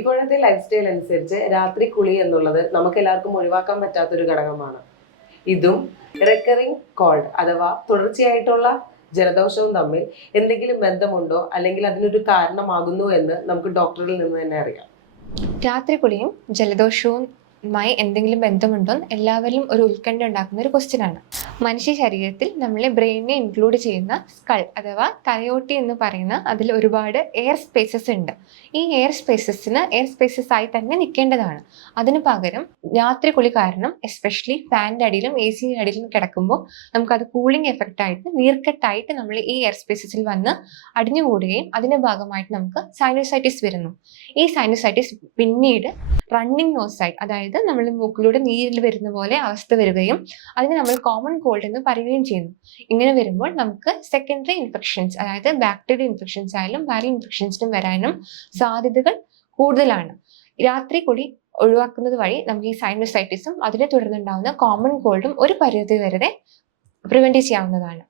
ഇപ്പോഴത്തെ life style അനുസരിച്ച് രാത്രി കുളി എന്നുള്ളത് നമുക്ക് എല്ലാവർക്കും ഒഴിവാക്കാൻ പറ്റാത്തൊരു ഘടകമാണ്. ഇതും റെക്കറിംഗ് കോൾഡ് അഥവാ തുടർച്ചയായിട്ടുള്ള ജലദോഷവും തമ്മിൽ എന്തെങ്കിലും ബന്ധമുണ്ടോ അല്ലെങ്കിൽ അതിനൊരു കാരണമാകുന്നു എന്ന് നമുക്ക് ഡോക്ടറിൽ നിന്ന് തന്നെ അറിയാം. രാത്രി കുളിയും ജലദോഷവുമായി എന്തെങ്കിലും ബന്ധമുണ്ടോ എന്ന് എല്ലാവരിലും ഒരു ഉത്കണ്ഠ ഉണ്ടാക്കുന്ന ഒരു ക്വസ്റ്റ്യൻ ആണ്. മനുഷ്യ ശരീരത്തിൽ നമ്മളെ ബ്രെയിനെ ഇൻക്ലൂഡ് ചെയ്യുന്ന സ്കൾ അഥവാ തലയോട്ടി എന്ന് പറയുന്ന അതിൽ ഒരുപാട് എയർ സ്പേസസ് ഉണ്ട്. ഈ എയർ സ്പേസസിന് എയർ സ്പേസസ് ആയി തന്നെ നിൽക്കേണ്ടതാണ്. അതിന് പകരം രാത്രി കുളി കാരണം എസ്പെഷ്യലി ഫാനിന്റെ അടിയിലും എ സിന്റെ അടിയിലും കിടക്കുമ്പോൾ നമുക്കത് കൂളിംഗ് എഫക്റ്റ് ആയിട്ട് നീർക്കെട്ടായിട്ട് നമ്മൾ ഈ എയർ സ്പേസസിൽ വന്ന് അടിഞ്ഞുകൂടുകയും അതിന്റെ ഭാഗമായിട്ട് നമുക്ക് സൈനോസൈറ്റിസ് വരുന്നു. ഈ സൈനോസൈറ്റിസ് പിന്നീട് റണ്ണിങ് നോസായി അതായത് നമ്മൾ മൂക്കിലൂടെ നീരിൽ വരുന്ന പോലെ അവസ്ഥ വരികയും അതിനെ നമ്മൾ കോമൺ കോൾഡ് എന്ന് പറയുകയും ചെയ്യുന്നു. ഇങ്ങനെ വരുമ്പോൾ നമുക്ക് സെക്കൻഡറി ഇൻഫെക്ഷൻസ് അതായത് ബാക്ടീരിയ ഇൻഫെക്ഷൻസ് ആയാലും വൈറൽ ഇൻഫെക്ഷൻസിനും വരാനും സാധ്യതകൾ കൂടുതലാണ്. രാത്രി കൂടി ഒഴിവാക്കുന്നത് വഴി നമുക്ക് ഈ സൈനസൈറ്റിസും അതിനെ തുടർന്നുണ്ടാകുന്ന കോമൺ കോൾഡും ഒരു പരിധി വരെ പ്രിവെന്റ് ചെയ്യാവുന്നതാണ്.